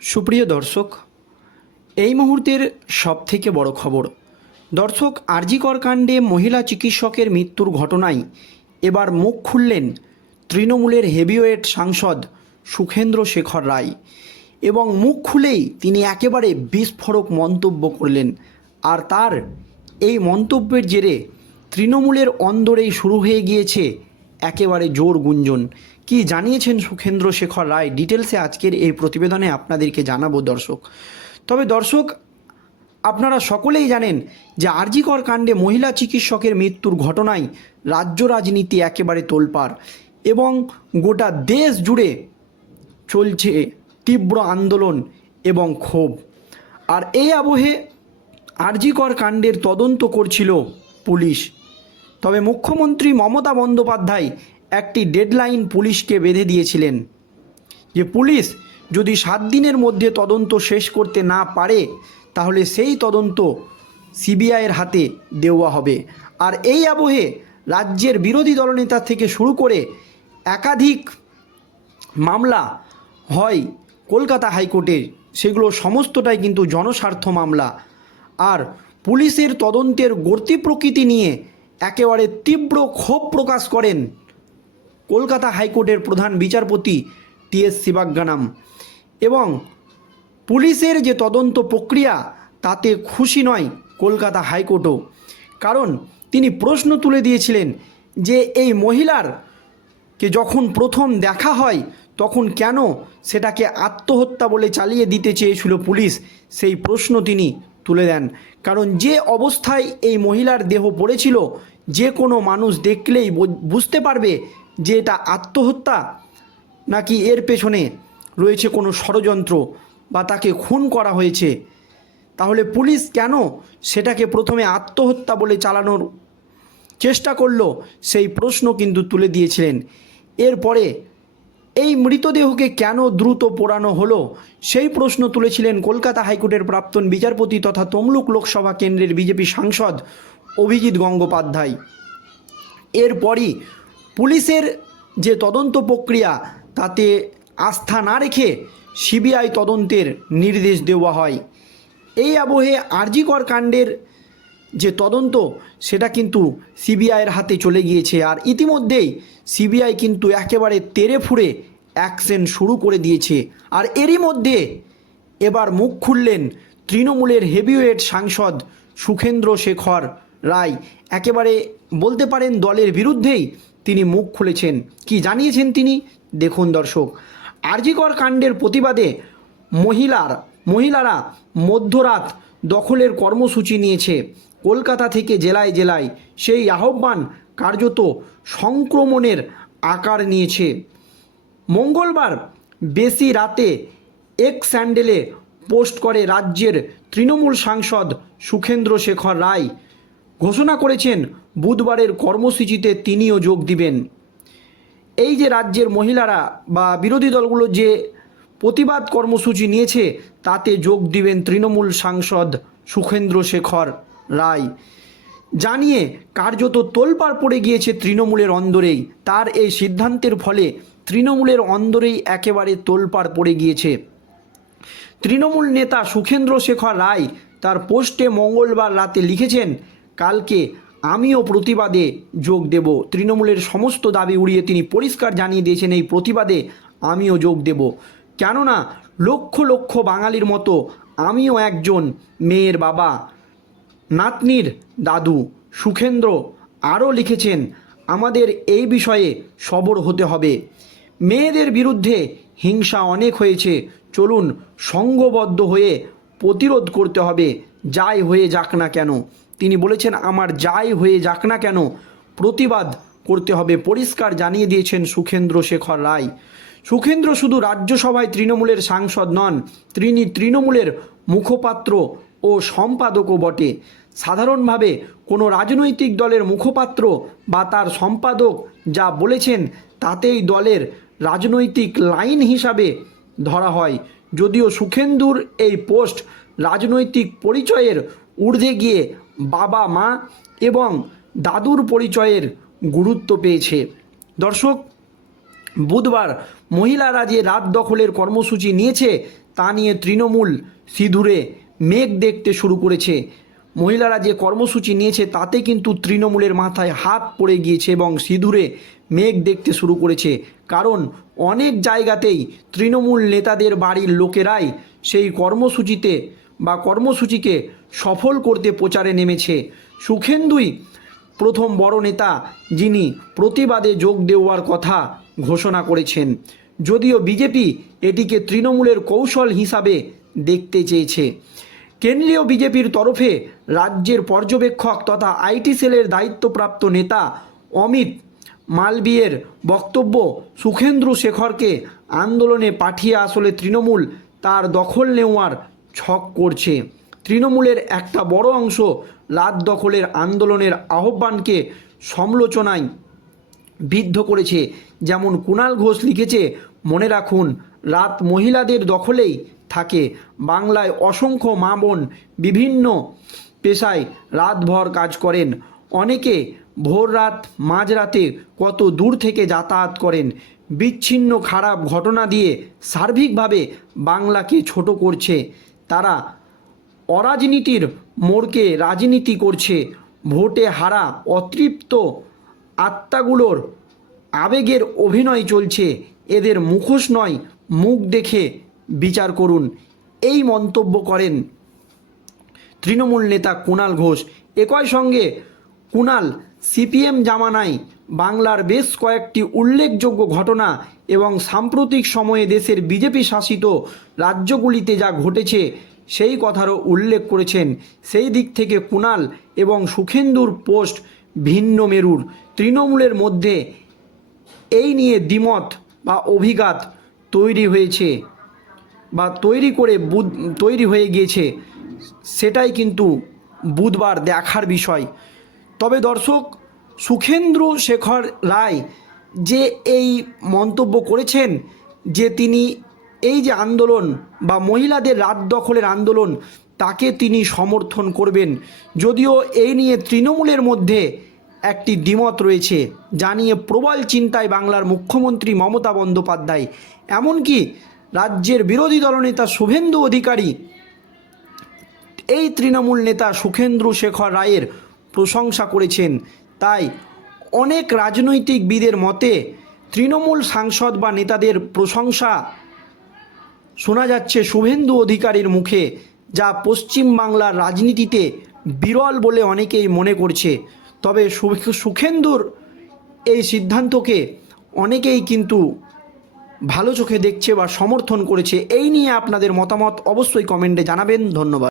সুপ্রিয় দর্শক, এই মুহূর্তের সবথেকে বড় খবর, দর্শক আরজিকর কাণ্ডে মহিলা চিকিৎসকের মৃত্যুর ঘটনায় এবার মুখ খুললেন তৃণমূলের হেভিওয়েট সাংসদ সুখেন্দ্র শেখর রায় এবং মুখ খুলেই তিনি একেবারে বিস্ফোরক মন্তব্য করলেন। আর তার এই মন্তব্যের জেরে তৃণমূলের অন্দরেই শুরু হয়ে গিয়েছে একেবারে জোর গুঞ্জন। কি জানিয়েছেন সুখেন্দ্র শেখর রায়? ডিটেলসে আজকের এই প্রতিবেদনে আপনাদেরকে জানাব দর্শক। তবে দর্শক, আপনারা সকলেই জানেন যে আরজিকর কাণ্ডে মহিলা চিকিৎসকের মৃত্যুর ঘটনায় রাজ্য রাজনীতি একেবারে তোলপাড় এবং গোটা দেশ জুড়ে চলছে তীব্র আন্দোলন এবং ক্ষোভ। আর এই আবহে আরজিকর কাণ্ডের তদন্ত করছিল পুলিশ। তবে মুখ্যমন্ত্রী মমতা বন্দ্যোপাধ্যায় একটি ডেডলাইন পুলিশকে বেঁধে দিয়েছিলেন। যে পুলিশ যদি সাত দিনের মধ্যে তদন্ত শেষ করতে না পারে, তাহলে সেই তদন্ত সিবিআইয়ের হাতে দেওয়া হবে। আর এই আবহে রাজ্যের বিরোধী দলনেতা থেকে শুরু করে একাধিক মামলা হয় কলকাতা হাইকোর্টে, সেগুলো সমস্তটাই কিন্তু জনস্বার্থ মামলা। আর পুলিশের তদন্তের গতি প্রকৃতি নিয়ে একেবারে তীব্র ক্ষোভ প্রকাশ করেন কলকাতা হাইকোর্টের প্রধান বিচারপতি টি এস শিবাজ্ঞানাম। এবং পুলিশের যে তদন্ত প্রক্রিয়া, তাতে খুশি নয় কলকাতা হাইকোর্টও। কারণ তিনি প্রশ্ন তুলে দিয়েছিলেন যে এই মহিলার কে যখন প্রথম দেখা হয়, তখন কেন সেটাকে আত্মহত্যা বলে চালিয়ে দিতে চেয়েছিল পুলিশ? সেই প্রশ্ন তিনি তুলে দেন। কারণ যে অবস্থায় এই মহিলার দেহ পড়েছিল, যে কোনো মানুষ দেখলেই বুঝতে পারবে যে এটা আত্মহত্যা নাকি এর পেছনে রয়েছে কোনো ষড়যন্ত্র বা তাকে খুন করা হয়েছে? তাহলে পুলিশ কেন সেটাকে প্রথমে আত্মহত্যা বলে চালানোর চেষ্টা করল? সেই প্রশ্ন কিন্তু তুলে দিয়েছিলেন। এরপরে এই মৃতদেহকে কেন দ্রুত পোড়ানো হলো? সেই প্রশ্ন তুলেছিলেন কলকাতা হাইকোর্টের প্রাক্তন বিচারপতি তথা তমলুক লোকসভা কেন্দ্রের বিজেপি সাংসদ অভিজিৎ গঙ্গোপাধ্যায়। এরপরই পুলিশের যে তদন্ত প্রক্রিয়া, তাতে আস্থা না রেখে সিবিআই তদন্তের নির্দেশ দেওয়া হয়। এই আবহে আরজিকর কাণ্ডের যে তদন্ত, সেটা কিন্তু সিবিআইয়ের হাতে চলে গিয়েছে। আর ইতিমধ্যেই সিবিআই কিন্তু একেবারে তেরে ফুড়ে অ্যাকশন শুরু করে দিয়েছে। আর এরই মধ্যে এবার মুখ খুললেন তৃণমূলের হেভিওয়েট সাংসদ সুখেন্দ্র শেখর রায়। একেবারে বলতে পারেন দলের বিরুদ্ধেই তিনি মুখ খুলেছেন। কি জানিয়েছেন তিনি? দেখুন দর্শক, আরজিকর কাণ্ডের প্রতিবাদে মহিলার, মহিলারা মধ্যরাত দখলের কর্মসূচি নিয়েছে। কলকাতা থেকে জেলায় জেলায় সেই আহ্বান কার্যত সংক্রমণের আকার নিয়েছে। মঙ্গলবার বেশি রাতে এক স্যান্ডেলে পোস্ট করে রাজ্যের তৃণমূল সাংসদ সুখেন্দ্র শেখর রায় ঘোষণা করেছেন, বুধবারের কর্মসূচিতে তিনিও যোগ দিবেন। এই যে রাজ্যের মহিলারা বা বিরোধী দলগুলো যে প্রতিবাদ কর্মসূচি নিয়েছে, তাতে যোগ দিবেন তৃণমূল সাংসদ সুখেন্দ্র শেখর রায়। জানিয়ে কার্যত তোলপাড় পড়ে গিয়েছে তৃণমূলের অন্দরেই। তার এই সিদ্ধান্তের ফলে তৃণমূলের অন্দরেই একেবারে তোলপাড় পড়ে গিয়েছে। তৃণমূল নেতা সুখেন্দ্র শেখর রায় তার পোস্টে মঙ্গলবার রাতে লিখেছেন কালকে আমিও প্রতিবাদে যোগ দেব। তৃণমূলের সমস্ত দাবি উড়িয়ে তিনি পরিষ্কার জানিয়ে দিয়েছেন, এই প্রতিবাদে আমিও যোগ দেব। কেননা লক্ষ লক্ষ বাঙালির মতো আমিও একজন মেয়ের বাবা। নাতনির দাদু সুখেন্দ্র আরও লিখেছেন, আমাদের এই বিষয়ে সবর হতে হবে। মেয়েদের বিরুদ্ধে হিংসা অনেক হয়েছে। চলুন সঙ্গবদ্ধ হয়ে প্রতিরোধ করতে হবে। যাই হয়ে যাক না কেন। তিনি বলেছেন, আমার যাই হয়ে যাক না কেন, প্রতিবাদ করতে হবে। পরিষ্কার জানিয়ে দিয়েছেন সুখেন্দ্র শেখর রায়। সুখেন্দ্র শুধু রাজ্যসভায় তৃণমূলের সাংসদ নন, তিনি তৃণমূলের মুখপাত্র ও সম্পাদকও বটে। সাধারণভাবে কোনো রাজনৈতিক দলের মুখপাত্র বা তার সম্পাদক যা বলেছেন, তাতেই দলের রাজনৈতিক লাইন হিসাবে ধরা হয়। যদিও সুখেন্দুর এই পোস্ট রাজনৈতিক পরিচয়ের ঊর্ধ্বে গিয়ে বাবা, মা এবং দাদুর পরিচয়ের গুরুত্ব পেয়েছে। দর্শক, বুধবার মহিলারা যে রাত দখলের কর্মসূচি নিয়েছে, তা নিয়ে তৃণমূল সিঁদুরে মেঘ দেখতে শুরু করেছে। মহিলারা যে কর্মসূচি নিয়েছে, তাতে কিন্তু তৃণমূলের মাথায় হাত পড়ে গিয়েছে এবং সিঁদুরে মেঘ দেখতে শুরু করেছে। কারণ, অনেক জায়গাতেই তৃণমূল নেতাদের বাড়ির লোকেরাই সেই কর্মসূচিতে বা কর্মসূচিকে সফল করতে প্রচারে নেমেছে। সুখেন্দুই প্রথম বড় নেতা যিনি প্রতিবাদে যোগ দেওয়ার কথা ঘোষণা করেছেন। যদিও বিজেপি এটিকে তৃণমূলের কৌশল হিসাবে দেখতে চেয়েছে। কেন্দ্রীয় বিজেপির তরফে রাজ্যের পর্যবেক্ষক তথা আইটি সেলের দায়িত্বপ্রাপ্ত নেতা অমিত মালবিয়ের বক্তব্য সুখেন্দ্র শেখরকে আন্দোলনে পাঠিয়ে আসলে তৃণমূল তার দখল নেওয়ার ছক করছে। তৃণমূলের একটা বড় অংশ লাদ দখলের আন্দোলনের আহ্বানকে সমালোচনায় বিদ্ধ করেছে। যেমন কুণাল ঘোষ লিখেছে, মনে রাখুন, রাত মহিলাদের দখলেই থাকে। বাংলায় অসংখ্য মা বোন বিভিন্ন পেশায় রাতভর কাজ করেন। অনেকে ভোর রাত মাঝরাতে কত দূর থেকে যাতায়াত করেন। বিচ্ছিন্ন খারাপ ঘটনা দিয়ে সার্বিকভাবে বাংলাকে ছোট করছে। তারা অরাজনীতির মোড়কে রাজনীতি করছে। ভোটে হারা অতৃপ্ত আত্মাগুলোর আবেগের অভিনয় চলছে। এদের মুখোশ নয়, মুখ দেখে বিচার করুন। এই মন্তব্য করেন তৃণমূল নেতা কুণাল ঘোষ। একই সঙ্গে কুণাল, সিপিএম জামানায় বাংলার বেশ কয়েকটি উল্লেখযোগ্য ঘটনা এবং সাম্প্রতিক সময়ে দেশের বিজেপি শাসিত রাজ্যগুলিতে যা ঘটেছে, সেই কথারও উল্লেখ করেছেন সেই দিক থেকে কুণাল এবং সুখেন্দুর পোস্ট ভিন্ন মেরুর। তৃণমূলের মধ্যে এই নিয়ে দ্বিমত বা অভিঘাত তৈরি হয়েছে বা তৈরি করে বুধ, তৈরি হয়ে গিয়েছে, সেটাই কিন্তু বুধবার দেখার বিষয়। তবে দর্শক সুখেন্দ্র শেখর রায় যে এই মন্তব্য করেছেন যে তিনি এই যে আন্দোলন বা মহিলাদের রাত দখলের আন্দোলন, তাকে তিনি সমর্থন করবেন। যদিও এই নিয়ে তৃণমূলের মধ্যে একটি দ্বিমত রয়েছে যা নিয়ে প্রবল চিন্তায় বাংলার মুখ্যমন্ত্রী মমতা বন্দ্যোপাধ্যায়। এমনকি রাজ্যের বিরোধী দলনেতা শুভেন্দু অধিকারী, এই তৃণমূল নেতা সুখেন্দ্র শেখর রায়ের প্রশংসা করেছেন। তাই অনেক রাজনৈতিকবিদের মতে তৃণমূল সাংসদ বা নেতাদের প্রশংসা শোনা যাচ্ছে শুভেন্দু অধিকারীর মুখে, যা পশ্চিম বাংলার রাজনীতিতে বিরল বলে অনেকেই মনে করছে। তবে সুখেন্দুর এই সিদ্ধান্তকে অনেকেই কিন্তু ভালো চোখে দেখছে বা সমর্থন করেছে। এই নিয়ে আপনাদের মতামত অবশ্যই কমেন্টে জানাবেন। ধন্যবাদ।